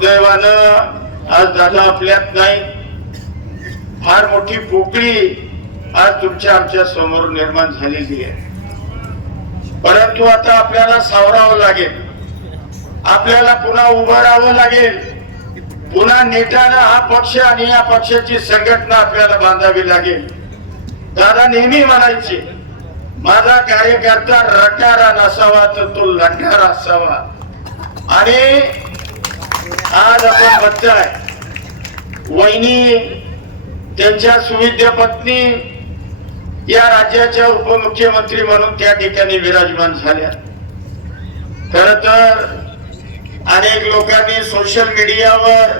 दुर्दैवानं आज दादा आपल्यात नाही, फार मोठी पोकळी आज तुमच्या आमच्या समोर निर्माण झालेली आहे. परंतु आता आपल्याला सावरावं लागेल, आपल्याला पुन्हा उभं राहावं लागेल, पुन्हा नेटानं हा पक्ष आणि या पक्षाची संघटना आपल्याला बांधावी लागेल. दादा नेहमी म्हणायचे, माझा कार्यकर्ता रटणारा नसावा तर तो लढणारा असावा. आणि आज आपण बघताय वहिनी त्यांच्या सुविद्य पत्नी या राज्याच्या उपमुख्यमंत्री म्हणून त्या ठिकाणी विराजमान झाल्या. खर तर अनेक लोकांनी सोशल मीडियावर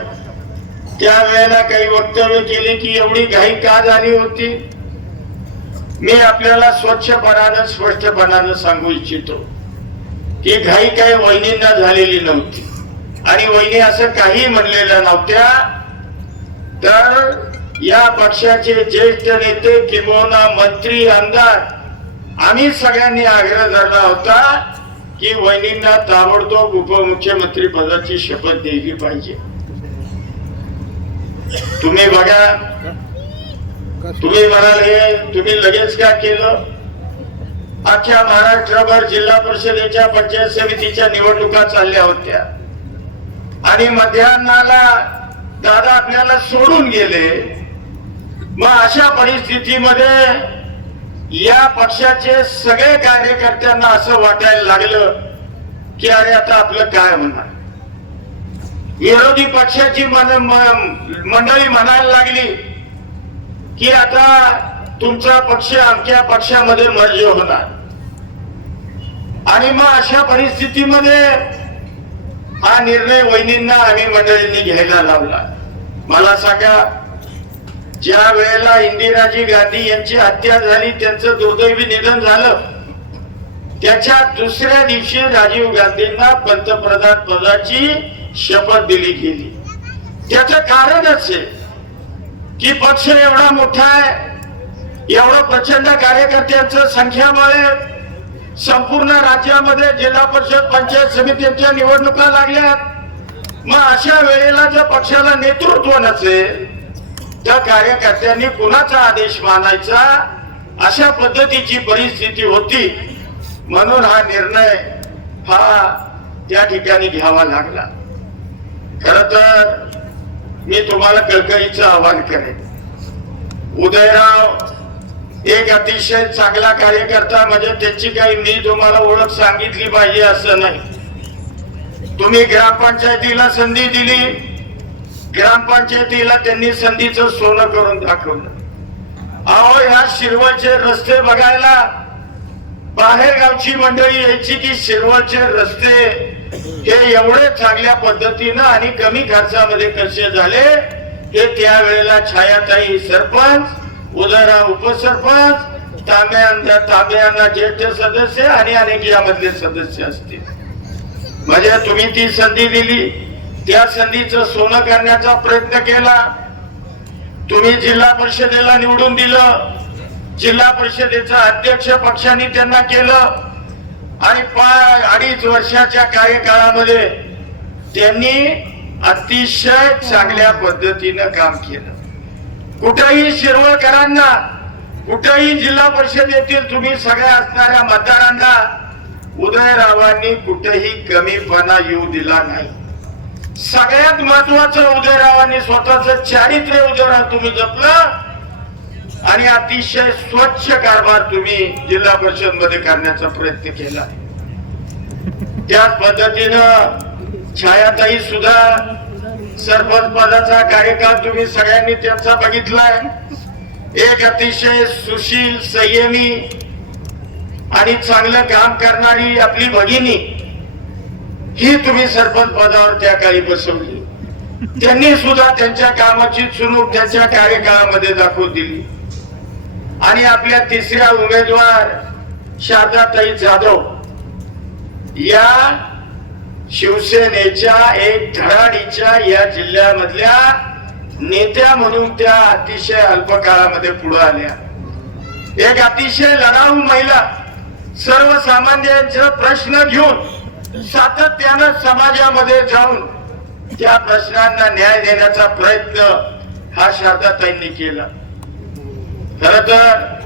त्यावेळेला काही वक्तव्य केले की एवढी घाई का झाली होती. मी आपल्याला स्वच्छपणानं स्पष्टपणानं सांगू इच्छितो की घाई काही वहिनींना झालेली नव्हती आणि वहिनी असं काही म्हणलेल्या नव्हत्या. तर या पक्षाचे ज्येष्ठ नेते किंबहुना मंत्री आमदार आम्ही सगळ्यांनी आग्रह धरला होता की वहिनींना ताबडतोब उपमुख्यमंत्री पदाची शपथ द्यायला पाहिजे. तुम्ही बघा, तुम्ही म्हणाल हे तुम्ही लगेच का केलं. अख्ख्या महाराष्ट्रभर जिल्हा परिषदेच्या पंचायत समितीच्या निवडणुका चालल्या होत्या आणि मध्यान्हाला दादा आपल्याला सोडून गेले. मग अशा परिस्थितीमध्ये या पक्षाचे सगळे कार्यकर्त्यांना असं वाटायला लागलं की अरे आता आपलं काय होणार. विरोधी पक्षाची मंडळी म्हणायला लागली की आता तुमचा पक्ष आमच्या पक्षामध्ये मर्ज होणार. आणि मग अशा परिस्थितीमध्ये हा निर्णय वहिनींना आम्ही मंडळींनी घ्यायला लावला. मला सांगा, ज्या वेळेला इंदिराजी गांधी यांची हत्या झाली, त्यांचं दुर्दैवी निधन झालं, त्याच्या दुसऱ्या दिवशी राजीव गांधींना पंतप्रधान पदाची शपथ दिली गेली. त्याचं कारणच आहे की पक्ष एवढा मोठा आहे, एवढं प्रचंड कार्यकर्त्यांचं संख्यामुळे संपूर्ण राज्यामध्ये जिल्हा परिषद पंचायत समितीच्या निवडणुका लागल्या. मग अशा वेळेला जर पक्षाला नेतृत्व नसेल तर कार्यकर्त्यांनी कुणाचा आदेश मानायचा, अशा पद्धतीची परिस्थिती होती. म्हणून हा निर्णय हा त्या ठिकाणी घ्यावा लागला. खर तर मी तुम्हाला कळकळीचं आवाहन करेन, उदयराव एक अतिशय चांगला कार्यकर्ता, म्हणजे त्याची काही मी तुम्हाला ओळख सांगितली पाहिजे असं नाही. तुम्ही ग्रामपंचायतीला संधी दिली, ग्रामपंचायतीला त्यांनी संधीचं सोनं करून दाखवलं. अहो, ह्या शिरवळचे रस्ते बघायला बाहेर गावची मंडळी यायची की शिरवळचे रस्ते हे एवढे चांगल्या पद्धतीनं आणि कमी खर्चामध्ये कसे झाले हे त्यावेळेला छायाताई सरपंच, उदयराव उपसरपंच, तांब्यांना ज्येष्ठ सदस्य आणि अनेक यामधले सदस्य असतील. म्हणजे तुम्ही ती संधी दिली, त्या संधीचं सोनं करण्याचा प्रयत्न केला. तुम्ही जिल्हा परिषदेला निवडून दिलं, जिल्हा परिषदेचा अध्यक्ष पक्षाने त्यांना केलं आणि 2.5 वर्षाच्या कार्यकाळामध्ये त्यांनी अतिशय चांगल्या पद्धतीनं काम केलं. कुठेही शिरवळकरांना, कुठेही जिल्हा परिषदेतील तुम्ही सगळ्या असणाऱ्या मतदारांना उदयरावांनी कुठेही कमीपणा येऊ दिला नाही. सगळ्यात महत्वाचं, उदयरावांनी स्वतःच चारित्र्य उदयराव तुम्ही जपलं आणि अतिशय स्वच्छ कारभार तुम्ही जिल्हा परिषद मध्ये करण्याचा प्रयत्न केला. त्याच पद्धतीनं छायाताई सुद्धा सरपंच पदाचा कार्यकाळ तुम्ही सगळ्यांनी त्यांचा बघितलाय. एक अतिशय सुशील, संयमी आणि चांगलं काम करणारी आपली भगिनी ही तुम्ही सरपंच पदावर त्या काळी बसवली. त्यांनी सुद्धा त्यांच्या कामाची चुणूक त्यांच्या कार्यकाळामध्ये दाखवून दिली. आणि आपल्या तिसऱ्या उमेदवार शारदाताई जाधव या शिवसेनेच्या एक धडाडीच्या या जिल्ह्यामधल्या नेत्या म्हणून त्या अतिशय अल्प काळामध्ये पुढे आल्या. एक अतिशय लढाऊ महिला, सर्वसामान्यांचे प्रश्न घेऊन सातत्यानं समाजामध्ये जाऊन त्या प्रश्नांना न्याय देण्याचा प्रयत्न हा शारदाताईंनी केला. खर तर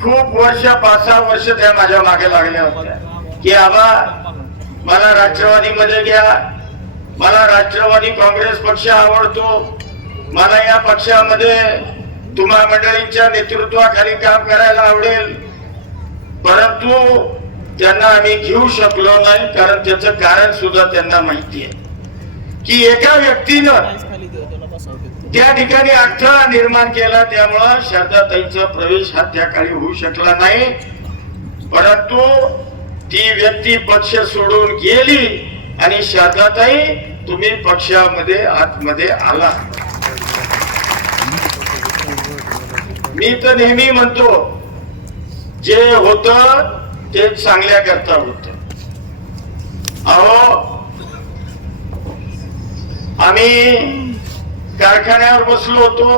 खूप वर्ष 5-6 वर्ष त्या माझ्या मागे लागल्या होत्या की आबा मला राष्ट्रवादीमध्ये घ्या, मला राष्ट्रवादी काँग्रेस पक्ष आवडतो, मला या पक्षामध्ये तुम्हा मंडळींच्या नेतृत्वाखाली काम करायला आवडेल. परंतु त्यांना आम्ही घेऊ शकलो नाही, कारण त्याचं कारण सुद्धा त्यांना माहिती आहे की एका व्यक्तीनं त्या ठिकाणी अडथळा निर्माण केला, त्यामुळं शारदाताईंचा प्रवेश हा त्या काळी होऊ शकला नाही. परंतु ती व्यक्ती पक्ष सोडून गेली आणि शारदाताई तुम्ही पक्षामध्ये आतमध्ये आला. मी तर नेहमी म्हणतो जे होत ते चांगल्या करता होत. अहो आम्ही कारखान्यावर बसलो होतो,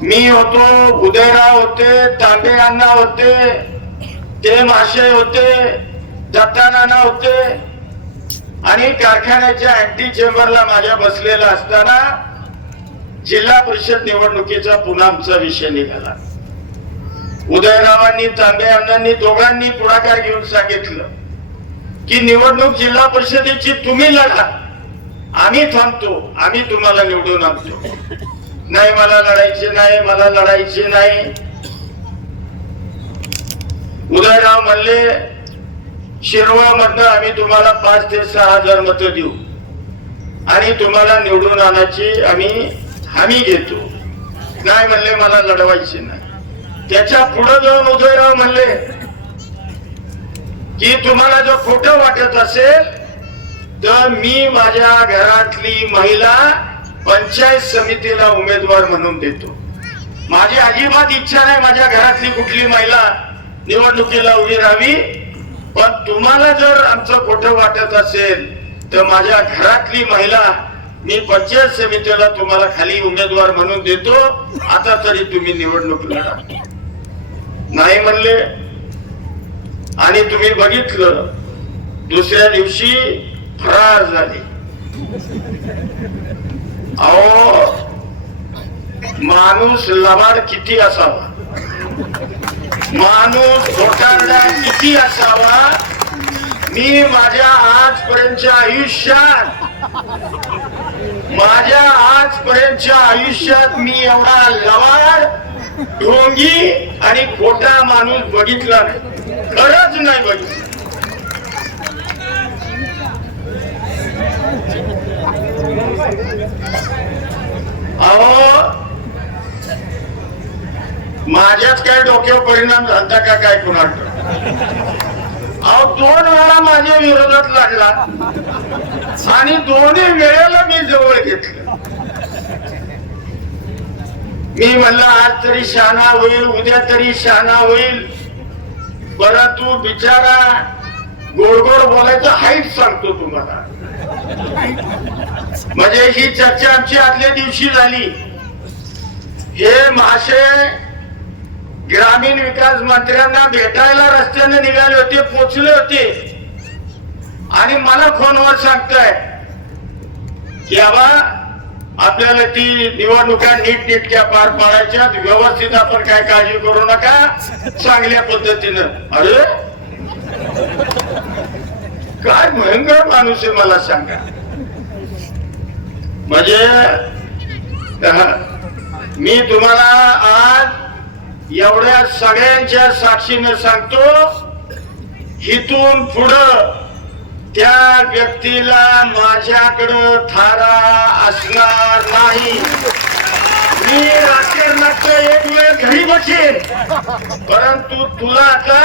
मी होतो, उदयराव होते, तांबे अण्णा होते, ते महाशय होते, दत्ता नाना होते आणि कारखान्याच्या अँटी चेंबरला माझ्या बसलेला असताना जिल्हा परिषद निवडणुकीचा पुन्हा आमचा विषय निघाला. उदयरावांनी तांबे अण्णांनी दोघांनी पुढाकार घेऊन सांगितलं की निवडणूक जिल्हा परिषदेची तुम्ही लढा, आम्ही थांबतो, आम्ही तुम्हाला निवडून आणतो. नाही मला लढायचे नाही, मला लढायचे नाही. उदयराव म्हणले शिरवळ मधनं आम्ही तुम्हाला 5 ते 6 हजार मतं देऊ आणि तुम्हाला निवडून आणायची आम्ही हमी घेतो. नाही म्हणले मला लढवायचे नाही. त्याच्या पुढे जाऊन उदयराव म्हणले की तुम्हाला जर खोटं वाटत असेल तर मी माझ्या घरातली महिला पंचायत समितीला उमेदवार म्हणून देतो. माझी अजिबात इच्छा नाही माझ्या घरातली कुठली महिला निवडणुकीला उभी राहावी, पण तुम्हाला जर आमचं खोटं वाटत असेल तर माझ्या घरातली महिला मी पंचायत समितीला तुम्हाला खाली उमेदवार म्हणून देतो, आता तरी तुम्ही निवडणूक लढा. नाही म्हणले आणि तुम्ही बघितलं दुसऱ्या दिवशी फरार झाले. अहो माणूस लबाड किती असावा, माणूस घोटाळा किती असावा. मी माझ्या आजपर्यंतच्या आयुष्यात मी एवढा लबाड, ढोंगी आणि खोटा माणूस बघितला नाही, खरंच नाही बघितलं. अहो माझ्याच काय डोक्यावर परिणाम झाला का काय कुणाला. अहो 2 वेळा माझ्या विरोधात लागला आणि दोन्ही वेळेला मी जवळ घेतलं. मी म्हणलं आज तरी शहाणा होईल, उद्या तरी शहाणा होईल, परंतु बिचारा गोड गोड बोलायचं हाईट सांगतो तुम्हाला. म्हणजे ही चर्चा आमची आदल्या दिवशी झाली. हे महाशय ग्रामीण विकास मंत्र्यांना भेटायला रस्त्याने निघाले होते, पोचले होते आणि मला फोनवर सांगताय की बाबा आपल्याला ती निवडणुका नीटनेटक्या पार पाडायच्या, व्यवस्थित आपण काय काळजी करू नका, चांगल्या पद्धतीनं. अरे काय भयंकर माणूस आहे मला सांगा. म्हणजे मी तुम्हाला आज एवढ्या सगळ्यांच्या साक्षीने सांगतो, इथून पुढं त्या व्यक्तीला माझ्याकडं थारा असणार नाही. मी राजकारणात एक वेळ घरी बसेन, परंतु तुला आता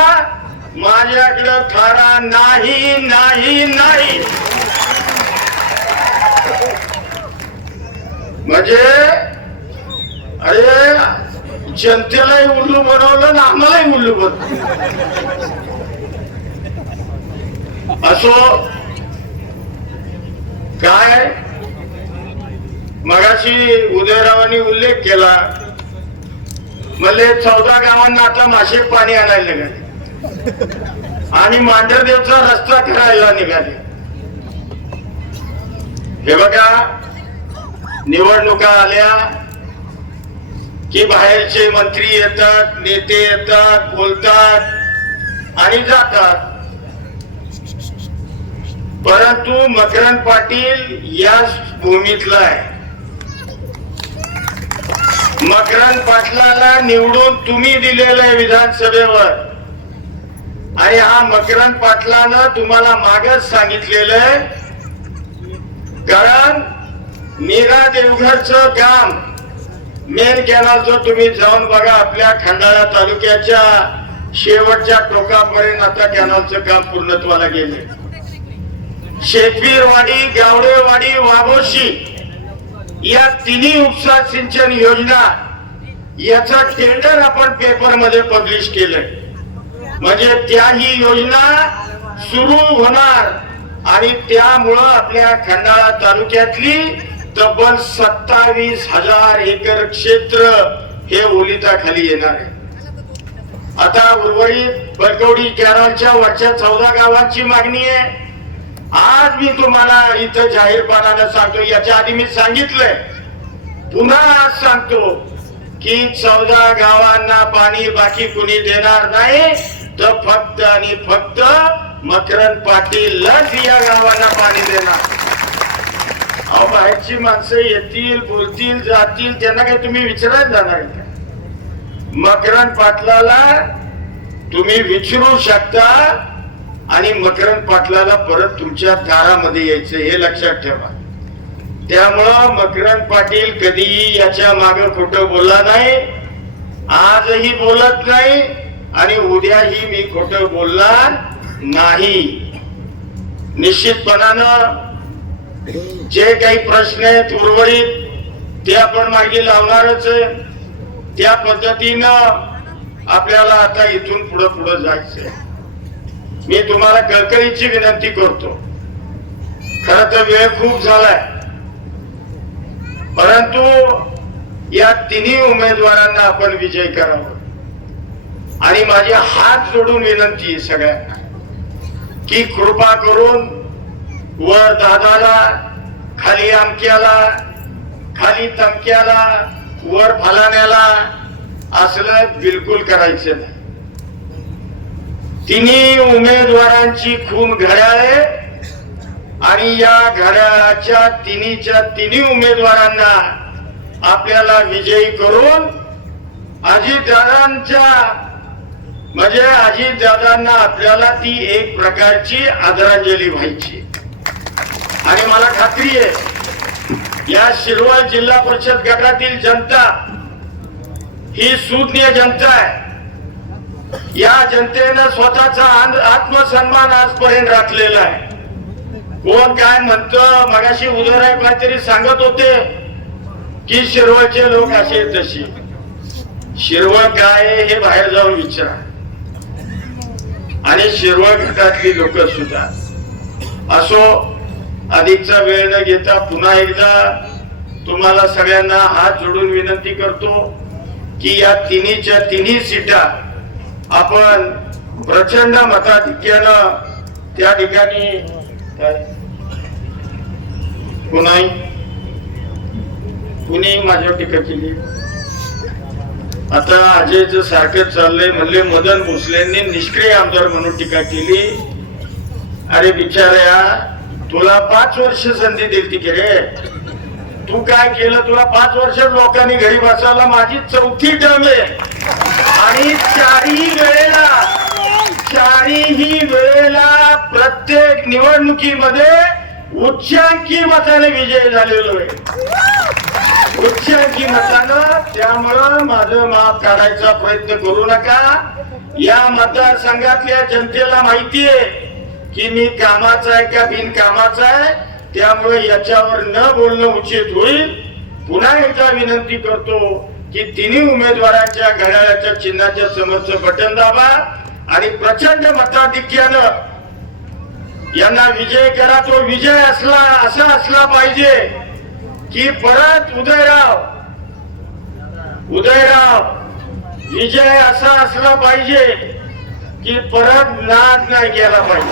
माझ्याकडं थारा नाही नाही नाही. म्हणजे अरे जनतेलाही उल्लू बनवलं ना आम्हालाही उल्लू बनवलं. असो काय मगाशी उदयरावांनी उल्लेख केला, म्हणले 14 गावांना आता मासे पाणी आणायला निघाले आणि मांढरदेवचा रस्ता करायला निघाले. हे बघा, निवडणुका आल्या की बाहेरचे मंत्री येतात, नेते येतात, बोलतात आणि जातात. परंतु मकरंद पाटील याच भूमीतला आहे. मकरंद पाटलाला निवडून तुम्ही दिलेलं आहे विधानसभेवर, आणि हा मकरंद पाटलानं तुम्हाला मागच सांगितलेलं आहे. कारण नीरा देवघरचं काम, मेन कॅनलचं तुम्ही जाऊन बघा, आपल्या खंडाळा तालुक्याच्या शेवटच्या टोकापर्यंत आता कॅनलचं काम पूर्णत्वाला गेले. शेतवीरवाडी, गावडेवाडी, वाघोशी या तिन्ही उपसा सिंचन योजना याचा टेंडर आपण पेपर मध्ये पब्लिश केलंय. म्हणजे त्याही योजना सुरू होणार आणि त्यामुळं आपल्या खंडाळा तालुक्यातली तब्बल 27,000 एकर क्षेत्र हे ओलिताखाली येणार आहे. आता उर्वरित बरकवडी कॅनलच्या वरच्या 14 गावांची मागणी आहे. आज मी तुम्हाला इथं जाहीरपणानं सांगतो, याच्या आधी मी सांगितलंय, पुन्हा आज सांगतो की 14 गावांना पाणी बाकी कुणी देणार नाही, तर फक्त आणि फक्त मकरंद पाटीलच या गावांना पाणी देणार. अहो, बाहेरची माणसं येतील, बोलतील, जातील, त्यांना काही तुम्ही विचारायला जाणार का? मकरंद पाटलाला तुम्ही विचारू शकता आणि मकरंद पाटलाला परत तुमच्या दारामध्ये यायचं, हे लक्षात ठेवा. त्यामुळं मकरंद पाटील कधीही याच्या मागे खोटं बोलला नाही, आजही बोलत नाही आणि उद्याही मी खोटं बोलणार नाही. निश्चितपणानं जे काही प्रश्न आहेत उर्वरित ते आपण मागे लावणारच आहे. त्या पद्धतीनं आपल्याला आता इथून पुढे जायचंय. मी तुम्हाला कळकळीची विनंती करतो, खर तर वेळ खूप झालाय, परंतु या तिन्ही उमेदवारांना आपण विजय करावा. आणि माझी हात जोडून विनंती आहे सगळ्यांना की कृपा करून वर दादाला, खाली अमक्याला, खाली तमक्याला, वर फलाण्याला असलं बिलकुल करायचं नाही. तिन्ही उमेदवारांची खून घड्याळे आणि या घड्याळाच्या तिन्ही उमेदवारांना आपल्याला विजयी करून अजितदादांना आपल्याला ती एक प्रकारची आदरांजली व्हायची. आणि मला खात्री आहे या शिरवळ जिल्हा परिषद गटातील जनता ही सुज्ञ जनता आहे. या जनतेनं स्वतःचा आत्मसन्मान आजपर्यंत राखलेला आहे. कोण काय म्हणतं, मगाशी उदयराय काहीतरी सांगत होते की शिरवळचे लोक असे तशी. शिरवळ काय हे बाहेर जाऊन विचारा. आणि शिरवळ गटातली लोक सुद्धा असो. अधिकचा वेळ न घेता पुन्हा एकदा तुम्हाला सगळ्यांना हात जोडून विनंती करतो की या तिन्ही सीटा आपण प्रचंड मताधिक्यानं त्या ठिकाणी कुणी माझ्यावर टीका केली. आता अजयचं सारखं चाललंय, म्हणले मदन भोसलेंनी निष्क्रिय आमदार म्हणून टीका केली. अरे बिचाऱ्या, तुला 5 वर्ष संधी दिली की रे, तू काय केलं? तुला 5 वर्ष लोकांनी घरी बसवला. माझी 4थी टर्म आहे आणि चारही वेळेला प्रत्येक निवडणुकीमध्ये उच्चांकी मताने विजय झालेलो आहे, उच्चांकी मतानं. त्यामुळं माझं माप काढायचा प्रयत्न करू नका. या मतदारसंघातल्या जनतेला माहिती आहे की मी कामाचा आहे का बिनकामाचा आहे, त्यामुळे याच्यावर न बोलणं उचित होईल. पुन्हा एकदा विनंती करतो की तिन्ही उमेदवारांच्या घड्याळाच्या चिन्हाच्या समोरचं बटन दाबा आणि प्रचंड मताधिक्यानं यांना विजय करा. तो विजय असा असला पाहिजे की परत उदयराव विजय असा असला पाहिजे की परत नाद नाही केला पाहिजे.